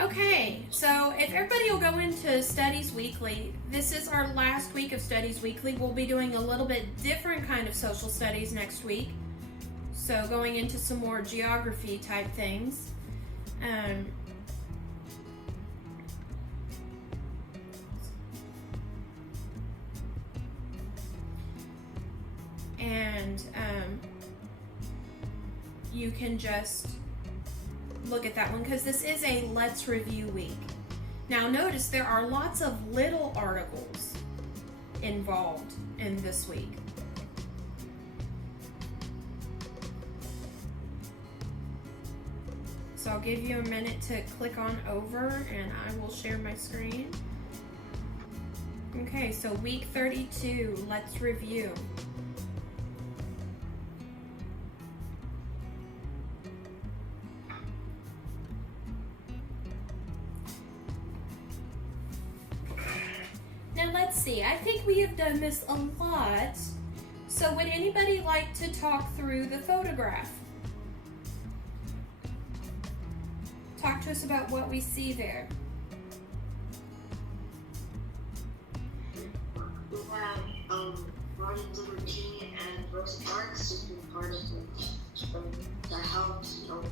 Okay, so if everybody will go into Studies Weekly, this is our last week of Studies Weekly. We'll be doing a little bit different kind of social studies next week. So going into some more geography type things. You can just look at that one because this is a Let's Review week. Now notice there are lots of little articles involved in this week. So I'll give you a minute to click on over and I will share my screen. Okay, so week 32, let's review. Now let's see, I think we have done this a lot. So would anybody like to talk through the photograph? Talk to us about what we see there. We have Martin Luther King and Rosa Parks has been part of the Helms, for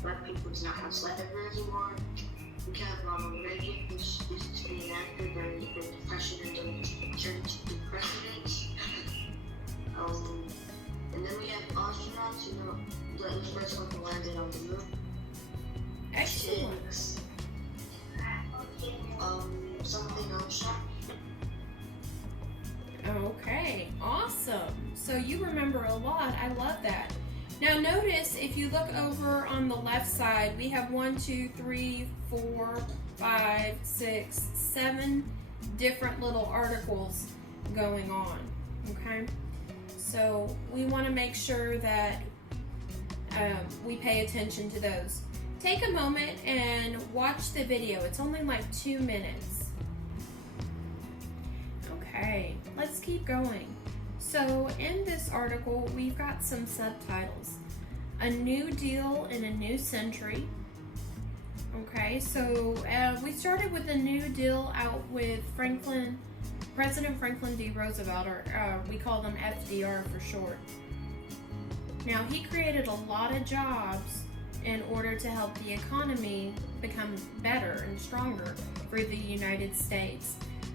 black people to not have slavery anymore. We have Ronald Reagan, who used to be an actor during the Great Depression and then turned to be president. And then we have astronauts, the first one to land on the moon. Excellent. Something else. Okay, awesome. So you remember a lot. I love that. Now notice if you look over on the left side, we have 1, 2, 3, 4, 5, 6, 7 different little articles going on. Okay, so we want to make sure that we pay attention to those. Take a moment and watch the video. It's only like 2 minutes. Okay, let's keep going. So in this article, we've got some subtitles. A New Deal in a New Century. Okay, so we started with the New Deal out with President Franklin D. Roosevelt, or we call them FDR for short. Now, he created a lot of jobs in order to help the economy become better and stronger for the United States.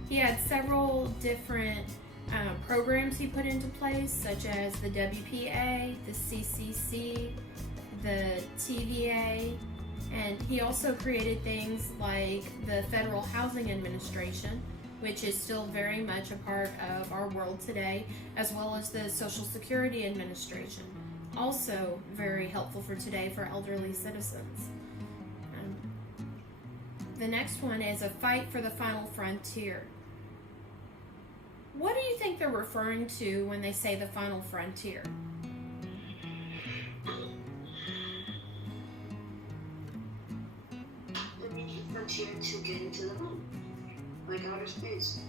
He had several different programs he put into place, such as the WPA, the CCC, the TVA, and he also created things like the Federal Housing Administration, which is still very much a part of our world today, as well as the Social Security Administration, also very helpful for today for elderly citizens. The next one is A Fight for the Final Frontier. What do you think they're referring to when they say the final frontier? The frontier to get into the moon, like outer space.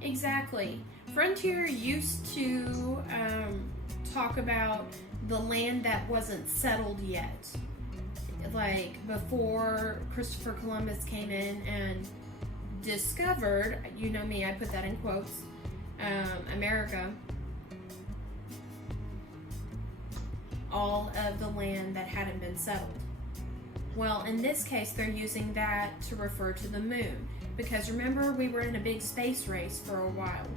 Exactly. Frontier used to talk about the land that wasn't settled yet. Like before Christopher Columbus came in and discovered, you know me, I put that in quotes, America, all of the land that hadn't been settled. Well, in this case, they're using that to refer to the moon, because remember, we were in a big space race for a while.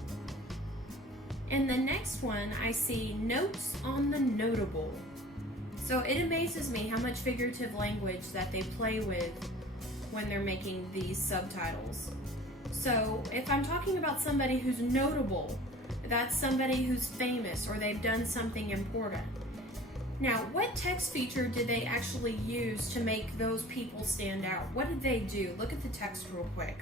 In the next one, I see Notes on the Notable. So it amazes me how much figurative language that they play with when they're making these subtitles. So if I'm talking about somebody who's notable, that's somebody who's famous or they've done something important. Now, what text feature did they actually use to make those people stand out? What did they do? Look at the text real quick.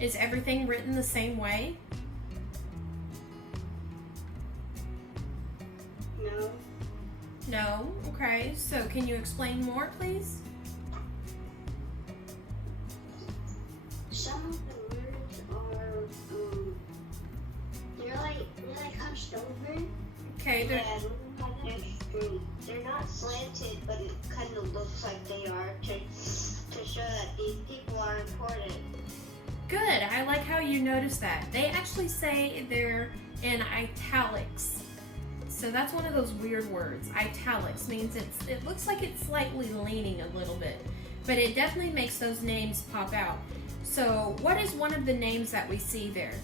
Is everything written the same way? No. No? Okay, so can you explain more, please? Some of the words are, they're like hunched over. Okay, they're not slanted, but it kind of looks like they are to show that these people are important. good. I like how you noticed that. They actually say they're in italics. So that's one of those weird words. Italics means it looks like it's slightly leaning a little bit, but it definitely makes those names pop out. So what is one of the names that we see there?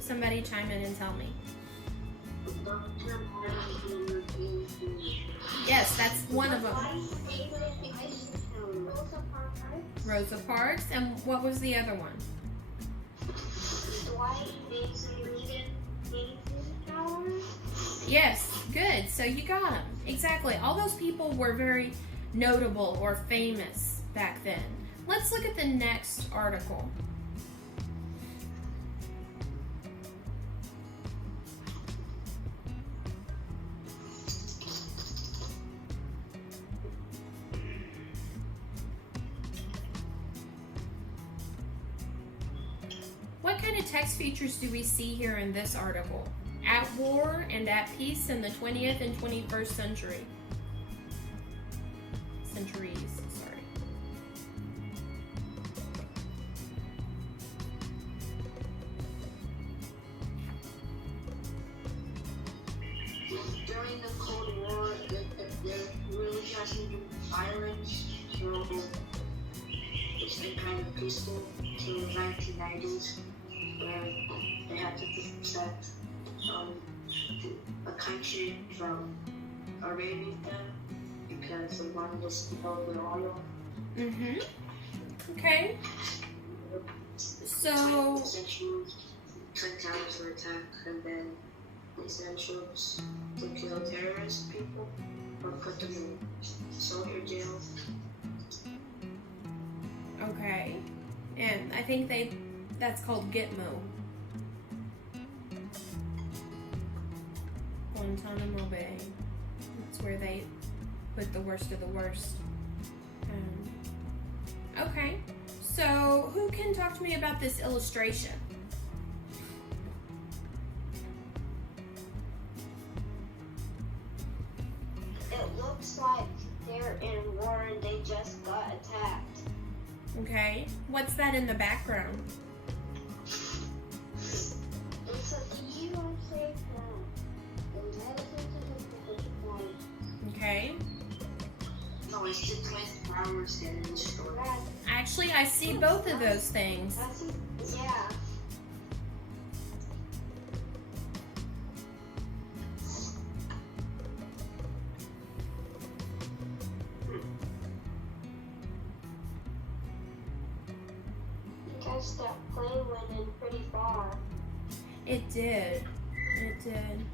Somebody chime in and tell me. Yes, that's one of them. Rosa Parks, and what was the other one? Yes, good. So you got them. Exactly. All those people were very notable or famous back then. Let's look at the next article. What kind of text features do we see here in this article? At war and at peace in the 20th and 21st centuries. During the Cold War, there really hasn't been violence, so it's been kind of peaceful till the 1990s, where they had to protect a country from invading them because they wanted to steal their oil. Okay. So. Twin Towers were attacked, and then they sent troops to kill terrorist people or put them in soldier jail. Okay. And I think that's called Gitmo. Guantanamo Bay. That's where they put the worst of the worst. Okay. So who can talk to me about this illustration? It looks like they're in war and they just got attacked. Okay. What's that in the background? It's a USA flag. Okay. No, it's the Twin Towers in the store. Actually, I see both of those things. Yeah. Because that plane went in pretty far. It did. It did.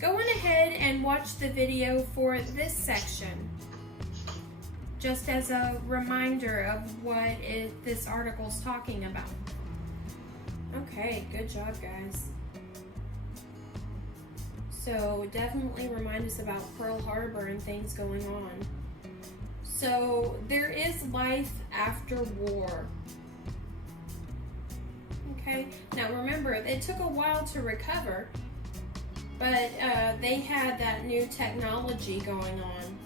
Go on ahead and watch the video for this section, just as a reminder of what this article's talking about. Okay, good job, guys. So definitely remind us about Pearl Harbor and things going on. So there is life after war. Okay, now remember, it took a while to recover, but they had that new technology going on.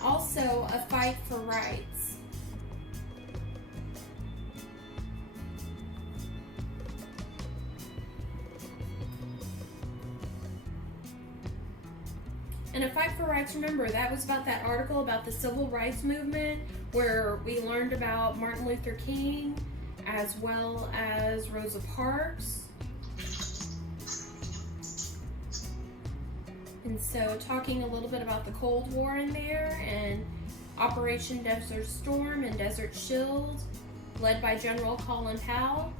Also, a fight for rights. And a fight for rights, remember, that was about that article about the civil rights movement where we learned about Martin Luther King as well as Rosa Parks. And so talking a little bit about the Cold War in there and Operation Desert Storm and Desert Shield, led by General Colin Powell.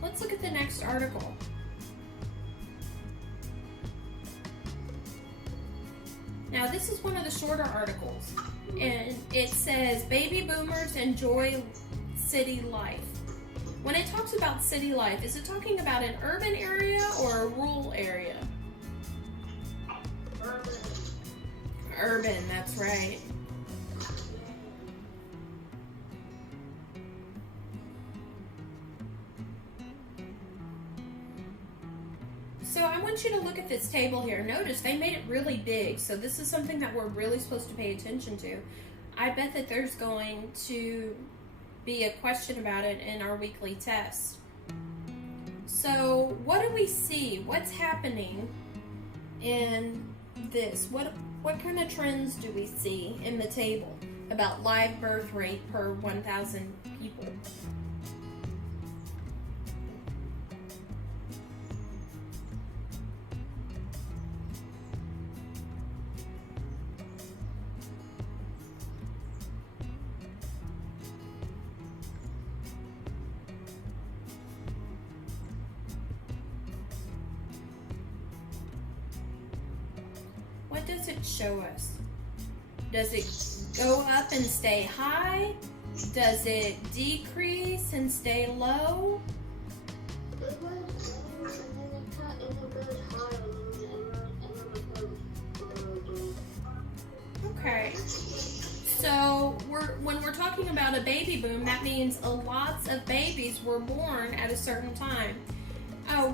Let's look at the next article. Now Now, this is one of the shorter articles, and it says, baby boomers enjoy city life. When it talks about city life, is it talking about an urban area or a rural area? Urban, that's right. So I want you to look at this table here. Notice they made it really big, so this is something that we're really supposed to pay attention to. I bet that there's going to be a question about it in our weekly test. So what do we see? What's happening in this? What kind of trends do we see in the table about live birth rate per 1,000 people? What does it show us? Does it go up and stay high? Does it decrease and stay low? Okay. So when we're talking about a baby boom, that means lots of babies were born at a certain time.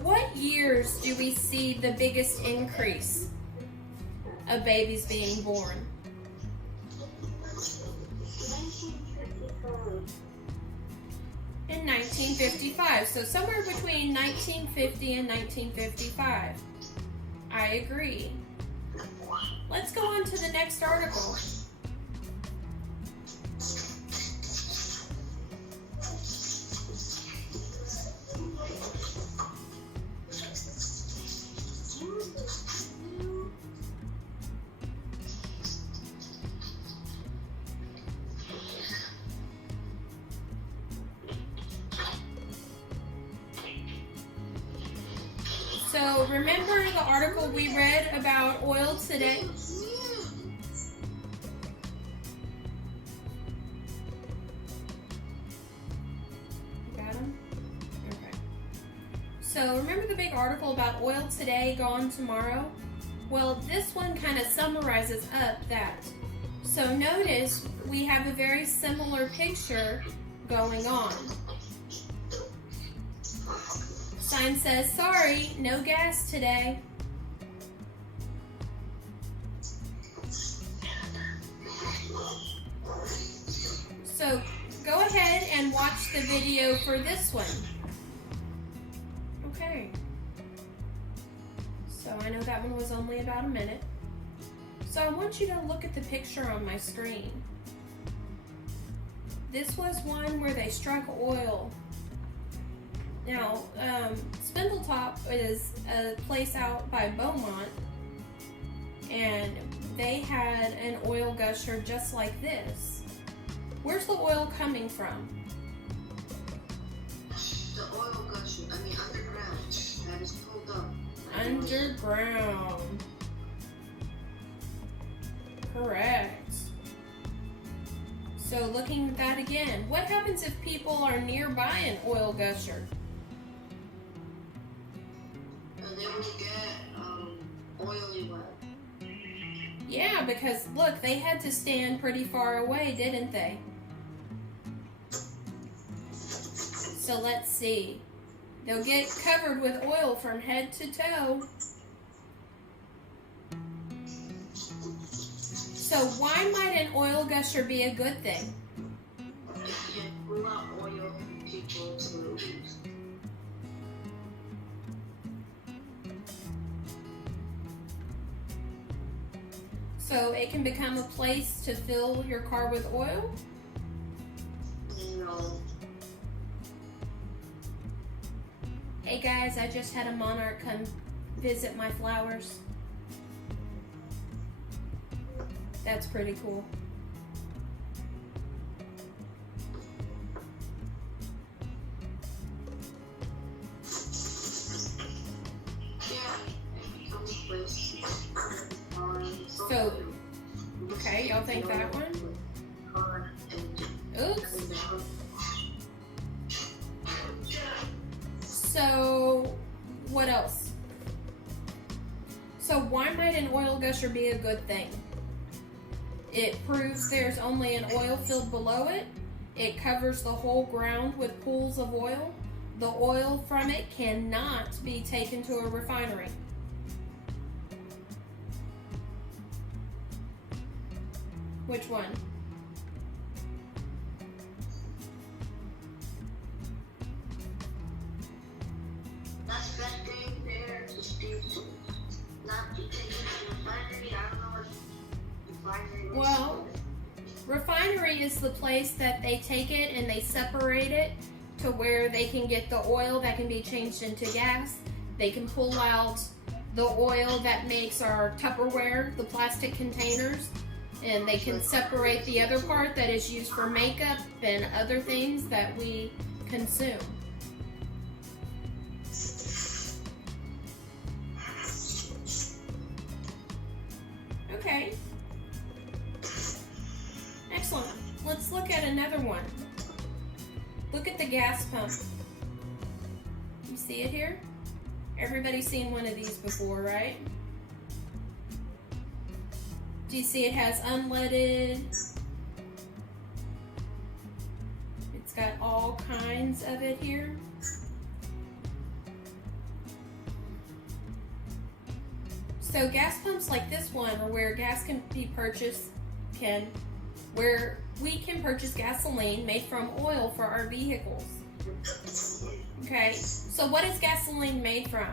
What years do we see the biggest increase of babies being born? 1955. In 1955. So somewhere between 1950 and 1955. I agree. Let's go on to the next article. So remember the article we read about oil today? Got him? Okay. So remember the big article about oil today, gone tomorrow? Well, this one kind of summarizes up that. So notice we have a very similar picture going on. Sign says, sorry, no gas today. So go ahead and watch the video for this one. Okay. So I know that one was only about a minute. So I want you to look at the picture on my screen. This was one where they struck oil. Now, Spindletop is a place out by Beaumont, and they had an oil gusher just like this. Where's the oil coming from? The oil gusher, underground. That is pulled up. Underground. Correct. So looking at that again, what happens if people are nearby an oil gusher? They would get oily wet. Yeah, because look, they had to stand pretty far away, didn't they? So let's see. They'll get covered with oil from head to toe. So why might an oil gusher be a good thing? If you pull out oil, people to use. So it can become a place to fill your car with oil? No. Hey guys, I just had a monarch come visit my flowers. That's pretty cool. Yeah, it becomes a place. So Y'all think that one? Oops. So, what else? So why might an oil gusher be a good thing? It proves there's only an oil field below it. It covers the whole ground with pools of oil. The oil from it cannot be taken to a refinery. Which one? That's best thing there is to not be taken to the refinery. I don't know what refinery is. Well, refinery is the place that they take it and they separate it to where they can get the oil that can be changed into gas. They can pull out the oil that makes our Tupperware, the plastic containers, and they can separate the other part that is used for makeup and other things that we consume. Okay. Excellent. Let's look at another one. Look at the gas pump. You see it here? Everybody's seen one of these before, right? Do you see it has unleaded? It's got all kinds of it here. So gas pumps like this one are where gas can be purchased, where we can purchase gasoline made from oil for our vehicles. Okay, so what is gasoline made from?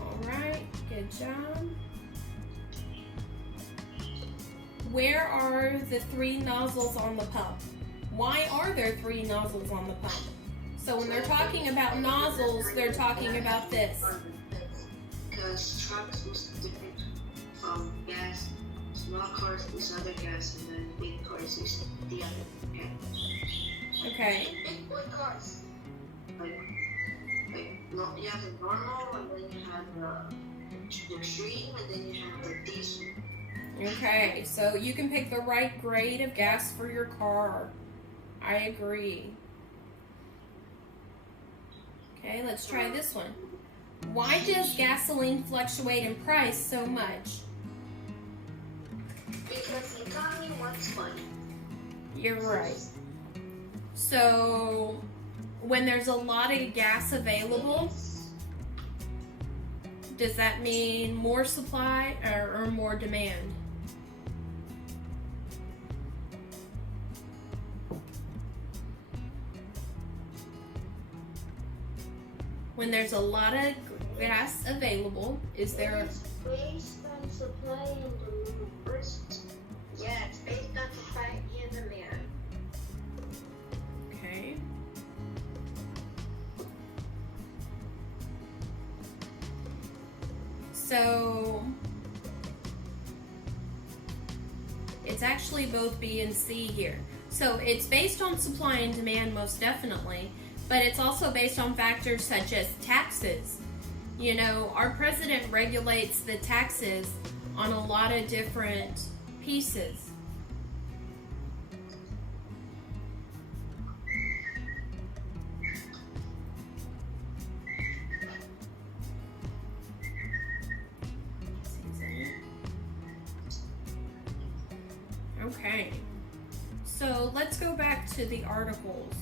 Alright, good job. Where are the 3 nozzles on the pump? Why are there 3 nozzles on the pump? So when they're talking about nozzles, they're talking about this. Because trucks use different gas. Small cars use other gas, and then big cars use the other gas. Okay. Big boy cars. No, you have the normal, and then you have the extreme, and then you have the diesel. Okay, so you can pick the right grade of gas for your car. I agree. Okay, let's try this one. Why does gasoline fluctuate in price so much? Because the economy wants money. You're right. So, when there's a lot of gas available, does that mean more supply or more demand? When there's a lot of gas available, is there It's based on supply and demand. Yeah, it's based on supply and demand. Okay. So it's actually both B and C here. So it's based on supply and demand most definitely, but it's also based on factors such as taxes. You know, our president regulates the taxes on a lot of different pieces. Okay, so let's go back to the articles.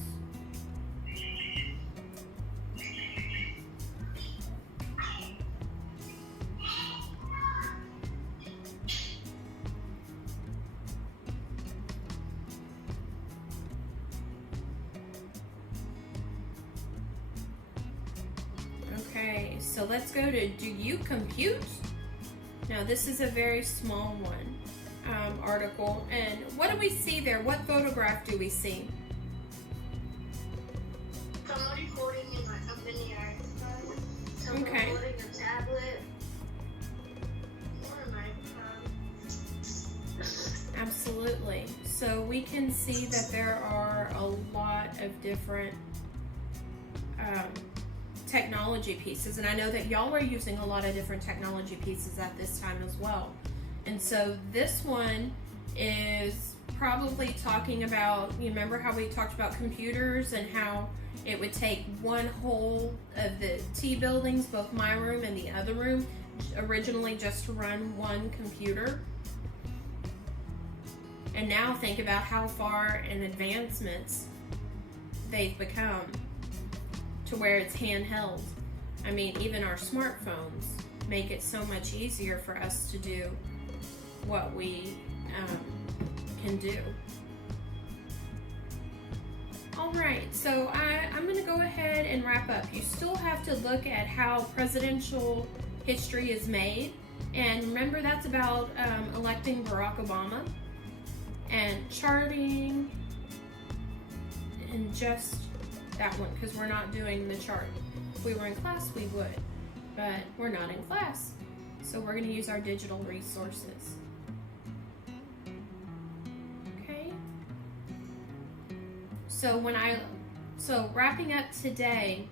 Okay, so let's go to do you compute? Now this is a very small one. Article, and what do we see there? What photograph do we see? Somebody holding in like a mini iPhone. Someone Okay. holding a tablet. Or an iPhone. Absolutely. So we can see that there are a lot of different technology pieces, and I know that y'all are using a lot of different technology pieces at this time as well. And so this one is probably talking about, you remember how we talked about computers and how it would take one whole of the T buildings, both my room and the other room, originally just to run one computer. And now think about how far in advancements they've become to where it's handheld. I mean, even our smartphones make it so much easier for us to do what we can do. Alright, so I'm going to go ahead and wrap up. You still have to look at how presidential history is made. And remember, that's about electing Barack Obama. And charting. And just that one, because we're not doing the chart. If we were in class, we would. But we're not in class. So we're going to use our digital resources. So wrapping up today,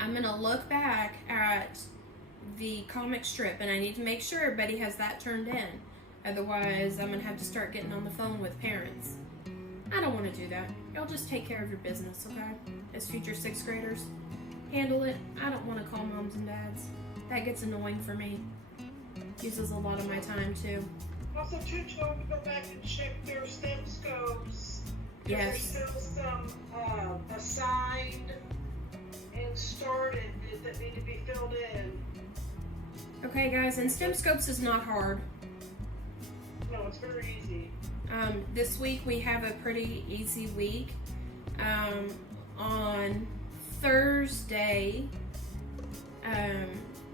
I'm gonna look back at the comic strip, and I need to make sure everybody has that turned in. Otherwise, I'm gonna have to start getting on the phone with parents. I don't want to do that. Y'all just take care of your business, okay? As future 6th graders, handle it. I don't want to call moms and dads. That gets annoying for me. Uses a lot of my time too. Also, too, tell them to go back and check their STEM scopes. Yes. There's still some assigned and started that need to be filled in. Okay, guys, and STEM Scopes is not hard. No, it's very easy. This week we have a pretty easy week. On Thursday,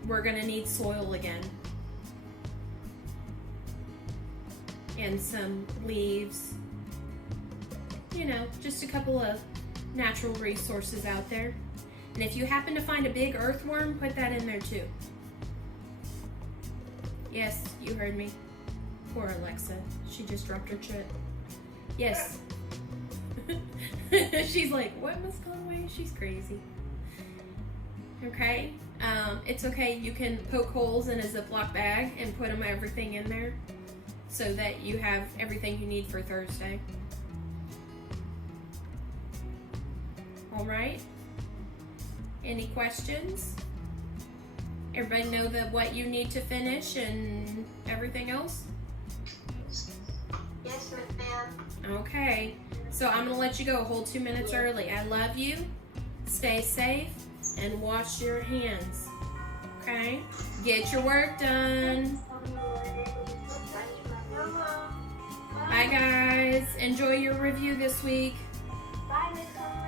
we're going to need soil again. And some leaves. You know, just a couple of natural resources out there. And if you happen to find a big earthworm, put that in there too. Yes, you heard me. Poor Alexa. She just dropped her chip. Yes. She's like, what, Miss Conway? She's crazy. Okay. It's okay. You can poke holes in a Ziploc bag and put everything in there so that you have everything you need for Thursday. All right. Any questions? Everybody know what you need to finish and everything else? Yes, ma'am. Okay. So I'm going to let you go a whole 2 minutes early. I love you. Stay safe and wash your hands. Okay? Get your work done. Bye, guys. Enjoy your review this week. Bye, Miss Conway.